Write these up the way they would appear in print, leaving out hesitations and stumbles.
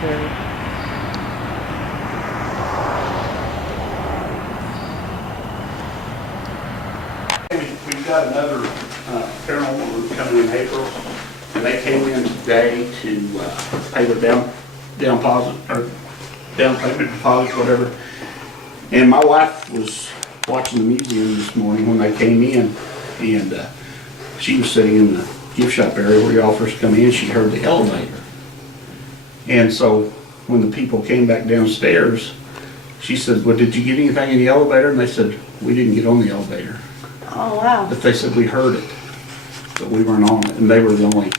good. We've got another paranormal group coming in April, and they came in today to pay their down deposit, or down payment deposit, whatever. And my wife was watching the museum this morning when they came in, and she was sitting in the gift shop area where the officers come in. She heard the elevator. And so when the people came back downstairs, she said, well, did you get anything in the elevator? And they said, we didn't get on the elevator. Oh, wow. But they said we heard it, but we weren't on it. And they were the only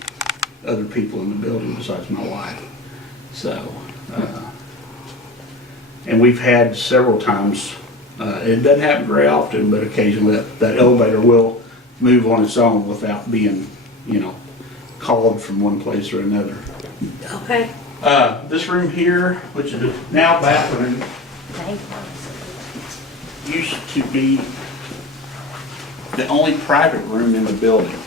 other people in the building besides my wife. So, and we've had several times, it doesn't happen very often, but occasionally that elevator will move on its own without being, called from one place or another. Okay. This room here, which is now bathroom, used to be the only private room in the building.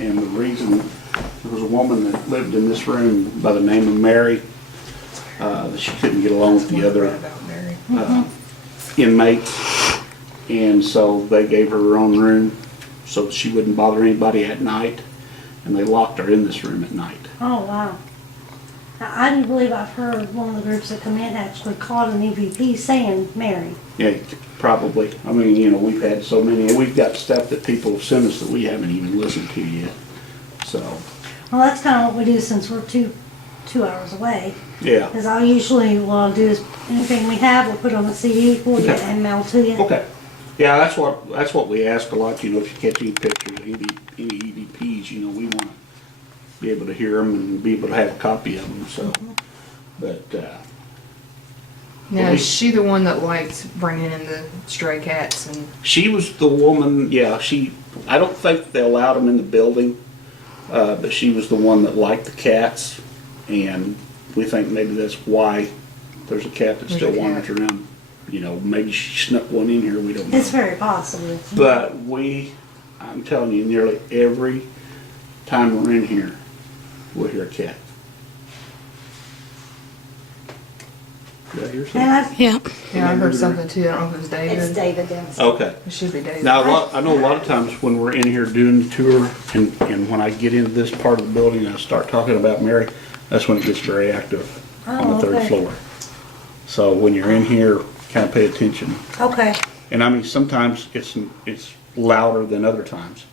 And the reason, there was a woman that lived in this room by the name of Mary, that she couldn't get along with the other inmates. And so they gave her own room so that she wouldn't bother anybody at night. And they locked her in this room at night. Oh, wow. Now, I do believe I've heard one of the groups that come in actually called an EVP saying Mary. Yeah, probably. I mean, we've had so many, and we've got stuff that people have sent us that we haven't even listened to yet. So. Well, that's kind of what we do since we're two hours away. Yeah. Because I'll usually, what I'll do is anything we have, we'll put on a CD for you and mail to you. Okay. Yeah, that's what we ask a lot. If you catch any pictures of any EVPs, we want to be able to hear them and be able to have a copy of them. So, but Now, is she the one that likes bringing in the stray cats and? she was the woman. Yeah, I don't think they allowed them in the building, but she was the one that liked the cats, and we think maybe that's why there's a cat that still wanders around. Maybe she snuck one in here. We don't know. It's very possible. But I'm telling you, nearly every time we're in here, we'll hear a cat. Did I hear something? And Yeah, I heard something too. I don't know if it was David. it's David downstairs. Okay. It should be David. Now, I know a lot of times when we're in here doing the tour, and when I get into this part of the building and I start talking about Mary, that's when it gets very active on the third floor. So when you're in here, kind of pay attention. Okay. And I mean, sometimes it's louder than other times.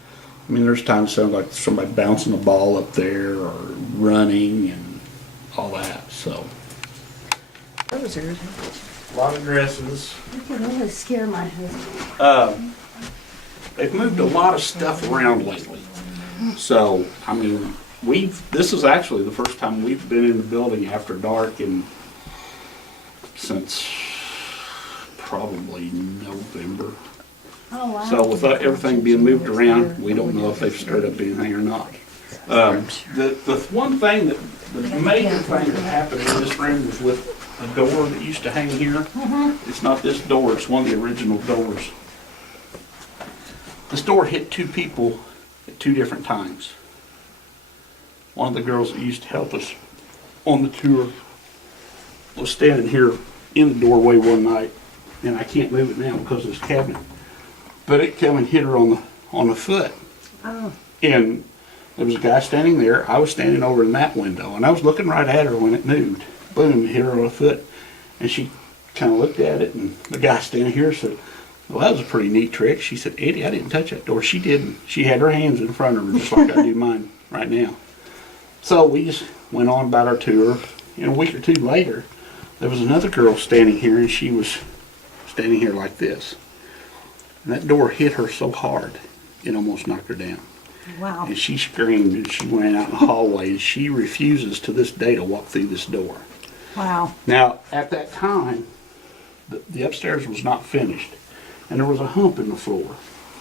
I mean, there's times it sounds like somebody bouncing a ball up there or running and all that. So That was yours. a lot of dresses. You can really scare my husband. They've moved a lot of stuff around lately. So I mean, this is actually the first time we've been in the building after dark since probably November. Oh, wow. So with everything being moved around, we don't know if they've stirred up anything or not. The one thing the major thing that happened in this room was with a door that used to hang here. It's not this door, it's one of the original doors. This door hit two people at two different times. One of the girls that used to help us on the tour was standing here in the doorway one night, and I can't move it now because of this cabinet. But it came and hit her on the foot. Oh. And there was a guy standing there. I was standing over in that window, and I was looking right at her when it moved. Boom, it hit her on the foot. And she kind of looked at it, and the guy standing here said, well, that was a pretty neat trick. She said, Eddie, I didn't touch that door. She didn't. She had her hands in front of her, just like I do mine right now. So we just went on about our tour. And a week or two later, there was another girl standing here, and she was standing here like this. And that door hit her so hard, it almost knocked her down. Wow. And she screamed, and she ran out in the hallway, and she refuses to this day to walk through this door. Wow. Now, at that time, the upstairs was not finished, and there was a hump in the floor.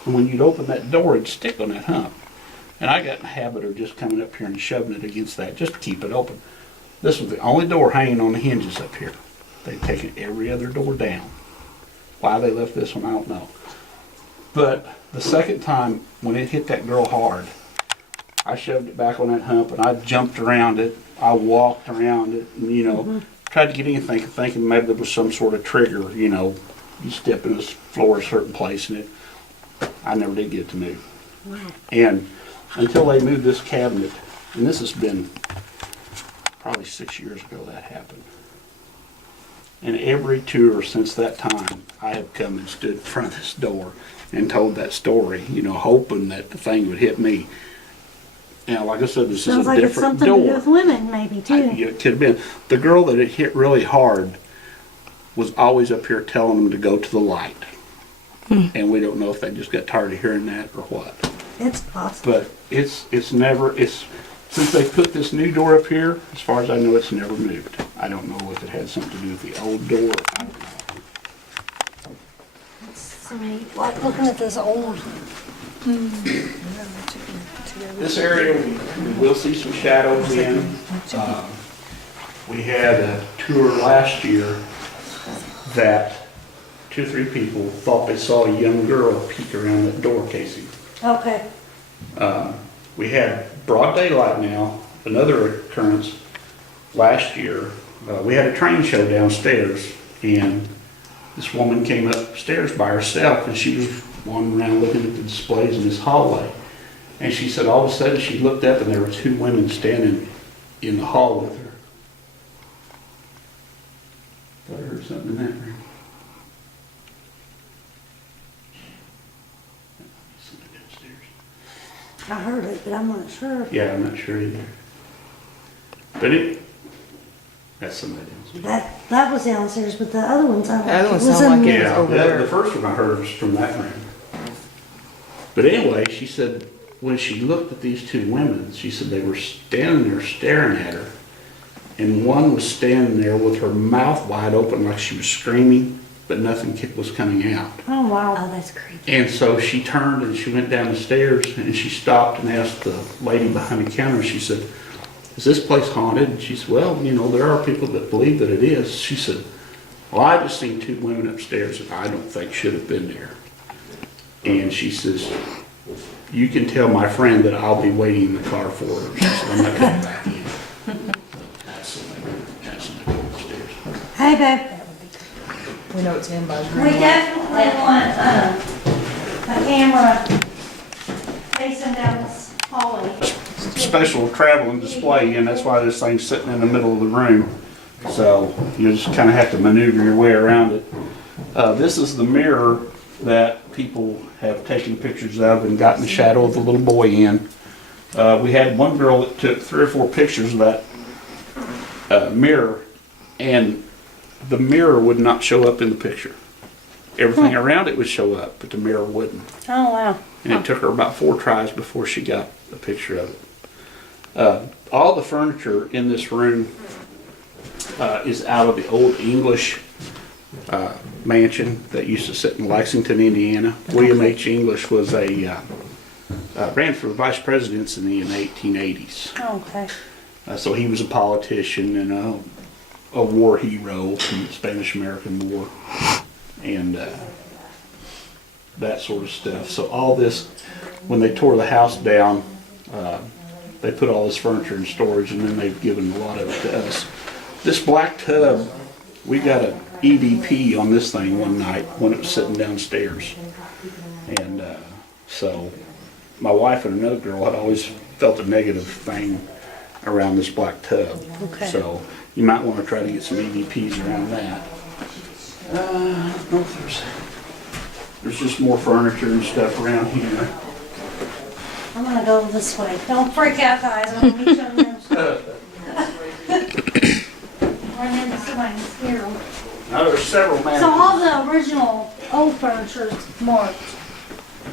And when you'd open that door, it'd stick on that hump. And I got in the habit of just coming up here and shoving it against that just to keep it open. This was the only door hanging on the hinges up here. They'd taken every other door down. Why they left this one, I don't know. But the second time, when it hit that girl hard, I shoved it back on that hump and I jumped around it. I walked around it and, tried to get anything thinking maybe there was some sort of trigger, you step in the floor a certain place and I never did get it to move. Wow. And until they moved this cabinet, and this has been probably 6 years ago that happened. And every tour since that time, I have come and stood in front of this door and told that story, hoping that the thing would hit me. And like I said, this Sounds is a like it's different something to do door. with women, maybe, too. It could have been. The girl that it hit really hard was always up here telling them to go to the light. And we don't know if they just got tired of hearing that or what. It's possible. But it's since they put this new door up here, as far as I know, it's never moved. I don't know if it had something to do with the old door. I don't know. It's so neat. Like looking at this old. This area, we will see some shadows in. We had a tour last year that 2 or 3 people thought they saw a young girl peek around that door casing. Okay. We had broad daylight now, another occurrence last year. We had a train show downstairs and this woman came upstairs by herself and she was wandering around looking at the displays in this hallway. And she said all of a sudden she looked up and there were 2 women standing in the hall with her. Thought I heard something in that room. Somebody downstairs. I heard it, but I'm not sure. Yeah, I'm not sure either. But that's somebody else. That was downstairs, but the other one sounded The like other it one was sounded in like it there. was over there. The first one I heard was from that room. But anyway, she said when she looked at these 2 women, she said they were standing there staring at her. And one was standing there with her mouth wide open like she was screaming, but nothing was coming out. Oh, wow. Oh, that's creepy. And so she turned and she went down the stairs and she stopped and asked the lady behind the counter, she said, "Is this place haunted?" And she said, "Well, there are people that believe that it is." She said, "Well, I just seen 2 women upstairs that I don't think should have been there." And she says, "You can tell my friend that I'll be waiting in the car for her." She said, "I'm not coming back in." That's somebody upstairs. Hey, babe. We know it's in by the We green light. definitely want a camera facing down this hallway. Special traveling display, and that's why this thing's sitting in the middle of the room. So you just kind of have to maneuver your way around it. This is the mirror that people have taken pictures of and gotten the shadow of the little boy in. We had one girl that took 3 or 4 pictures of that mirror, and the mirror would not show up in the picture. Everything around it would show up, but the mirror wouldn't. Oh, wow. And it took her about 4 tries before she got a picture of it. All the furniture in this room is out of the old English mansion that used to sit in Lexington, Indiana. William H. English was ran for the vice presidency in the 1880s. Okay. So he was a politician and a war hero from the Spanish-American War. And that sort of stuff. So all this, when they tore the house down, they put all this furniture in storage and then they've given a lot of it to us. This black tub, we got an EVP on this thing one night when it was sitting downstairs. And so my wife and another girl had always felt a negative thing around this black tub. Okay. So you might want to try to get some EVPs around that. I don't know if there's just more furniture and stuff around here. I'm gonna go this way. Don't freak out, guys. I'm gonna meet you on the other side. Run into somebody and scare them. Now there's several So mannequins. all the original old furniture is marked,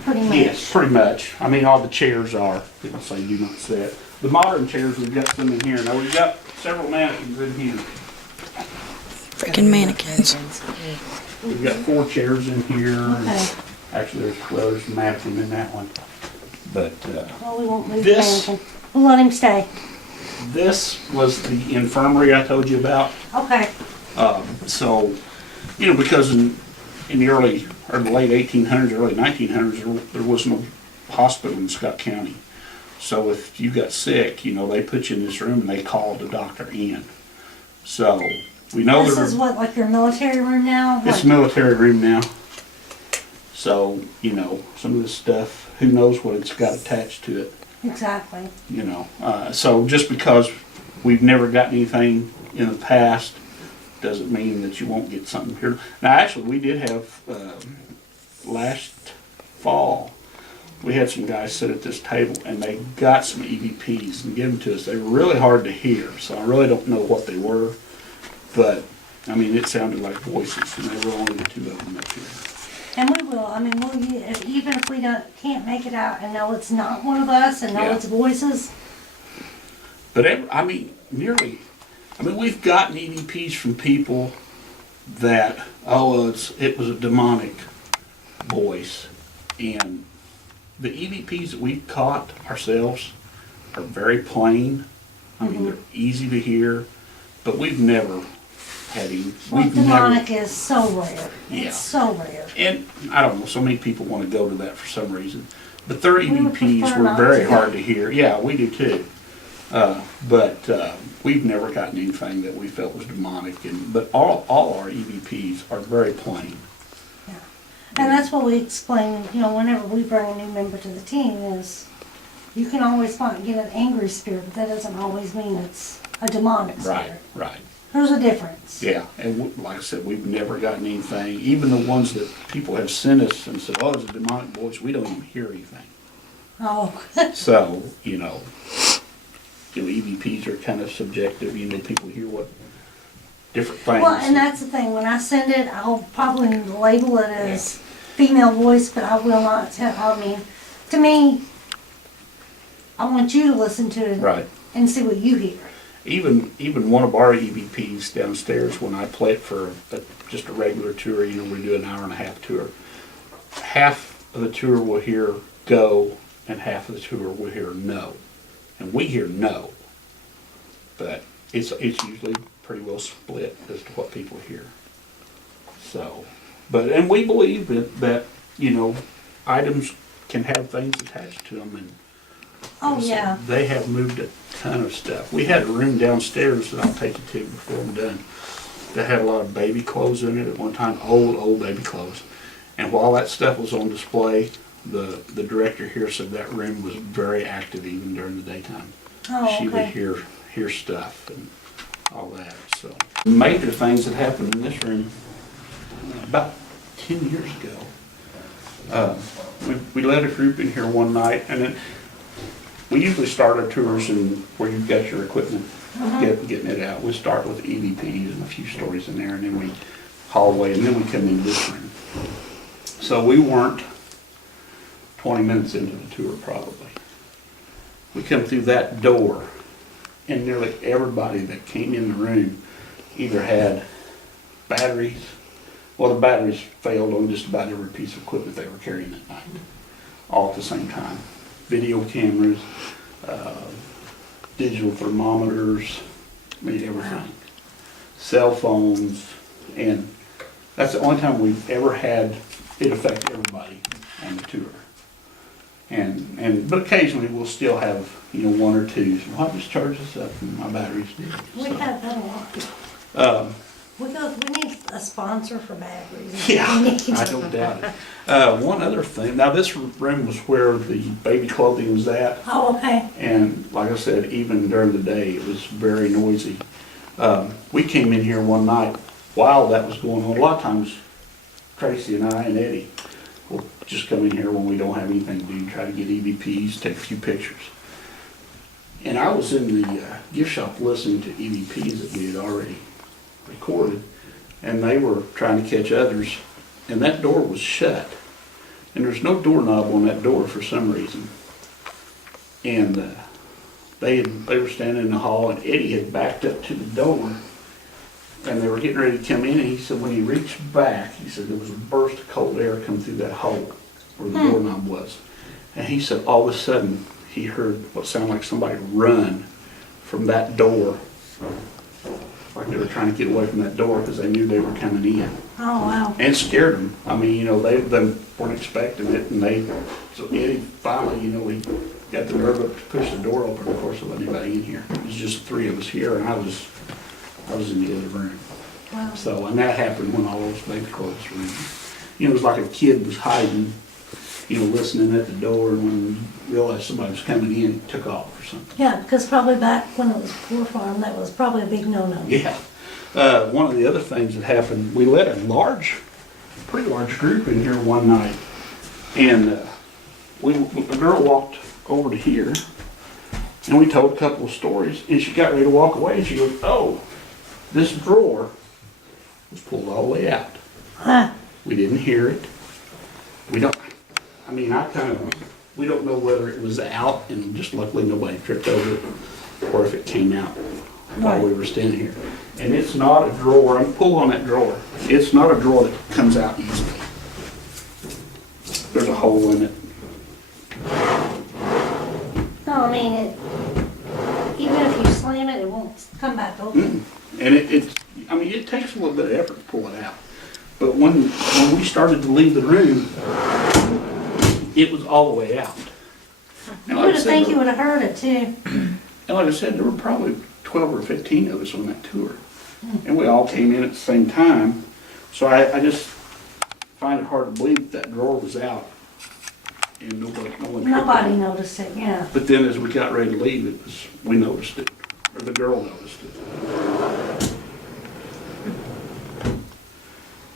pretty much. Yes, pretty much. I mean, all the chairs are. People say do not sit. The modern chairs, we've got some in here. Now we've got several mannequins in here. Freaking mannequins. We've got 4 chairs in here. Okay. Actually, there's a mannequin in that one. But Well, we won't move This- the mannequin. We'll let him stay. this was the infirmary I told you about. Okay. So, because in the early or the late 1800s, early 1900s, there was no hospital in Scott County. So if you got sick, you know, they put you in this room and they called the doctor in. So we know This there is what, like your military room now? it's Like- military room now. So, you know, some of this stuff, who knows what it's got attached to it, Exactly. you know. So just because we've never gotten anything in the past doesn't mean that you won't get something here. Now, actually, we did have, last fall, we had some guys sit at this table and they got some EVPs and gave them to us. They were really hard to hear, so I really don't know what they were. But, I mean, it sounded like voices, and there were only the two of them up here. And we will, I mean, even if we can't make it out and know it's not one of us and know Yeah. it's voices, But, I mean, we've gotten EVPs from people that, it was a demonic voice. And the EVPs that we've caught ourselves are very plain. I mean, they're easy to hear, but we've never had any. well, We've demonic never, is so rare. Yeah. It's so rare. and I don't know, so many people want to go to that for some reason. But their We would EVPs prefer were not very to. hard to hear. Yeah, we do too. But we've never gotten anything that we felt was demonic. But all our EVPs are very plain. Yeah. And that's what we explain, you know, whenever we bring a new member to the team is you can always get an angry spirit, but that doesn't always mean it's a demonic spirit. Right. There's a difference. Yeah, and like I said, we've never gotten anything, even the ones that people have sent us and said, it's a demonic voice, we don't even hear anything. Oh, So, EVPs are kind of subjective, people hear what different things. well, and that's the thing, when I send it, I'll probably label it as female voice, but I will not tell, I mean, to me, I want you to listen to it Right. and see what you hear. Even one of our EVPs downstairs, when I play it for just a regular tour, we do an hour and a half tour, half of the tour will hear go and half of the tour will hear no. And we hear no. But it's usually pretty well split as to what people hear. So, and we believe that items can have things attached to them, and Oh, yeah. they have moved a ton of stuff. We had a room downstairs that I'll take you to before I'm done that had a lot of baby clothes in it at one time, old baby clothes. And while that stuff was on display, the director here said that room was very active even during the daytime. Oh, She would okay. hear stuff and all that. So major things that happened in this room about 10 years ago. We let a group in here one night, and then we usually start our tours where you've got your equipment, getting it out. We start with EVPs and a few stories in there, and then we hallway, and then we come into this room. So we weren't 20 minutes into the tour probably. We come through that door, and nearly everybody that came in the room either had batteries, well, the batteries failed on just about every piece of equipment they were carrying that night, all at the same time. Video cameras, digital thermometers, everything. Cell phones, and that's the only time we've ever had it affect everybody on the tour. But occasionally we'll still have, one or two. So I just charge this up and my battery's dead. We have that a lot. We need a sponsor for batteries. Yeah, We need- I don't doubt it. One other thing, now this room was where the baby clothing was at. Oh, okay. And like I said, even during the day, it was very noisy. We came in here one night while that was going on. A lot of times, Tracy and I and Eddie will just come in here when we don't have anything to do, try to get EVPs, take a few pictures. And I was in the gift shop listening to EVPs that we had already recorded, and they were trying to catch others, and that door was shut. And there's no doorknob on that door for some reason. And they were standing in the hall, and Eddie had backed up to the door, and they were getting ready to come in, and he said when he reached back, he said there was a burst of cold air come through that hole where the doorknob was. And he said all of a sudden he heard what sounded like somebody run from that door, like they were trying to get away from that door because they knew they were coming in. Oh, wow. And it scared them. I mean, you know, they weren't expecting it, and so Eddie finally, you know, he got the nerve up to push the door open. Of course, there wasn't anybody in here. It was just three of us here, and I was in the other room. Wow. So, and that happened when all those baby clothes were in. You know, it was like a kid was hiding, you know, listening at the door, and when he realized somebody was coming in, he took off or something. Yeah, because probably back when it was Poor Farm, that was probably a big no-no. Yeah. One of the other things that happened, we let a pretty large group in here one night, and a girl walked over to here, and we told a couple of stories, and she got ready to walk away, and she goes, "Oh, this drawer was pulled all the way out. Huh. We didn't hear it. We don't know whether it was out, and just luckily nobody tripped over it, or if it came out while we were standing here. And it's not a drawer, I'm pulling on that drawer. It's not a drawer that comes out easily. There's a hole in it. No, I mean, even if you slam it, it won't come back open. And it takes a little bit of effort to pull it out. But when we started to leave the room, it was all the way out. And You would have think you would have heard it too. And like I said, there were probably 12 or 15 of us on that tour. And we all came in at the same time. So I just find it hard to believe that drawer was out. And no one tripped Nobody over it. noticed it, yeah. But then as we got ready to leave, we noticed it, or the girl noticed it.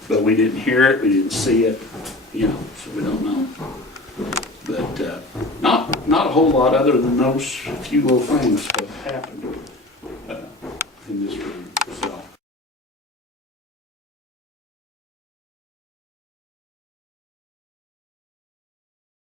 But we didn't hear it, we didn't see it, you know, so we don't know. But not a whole lot other than those few little things that happened.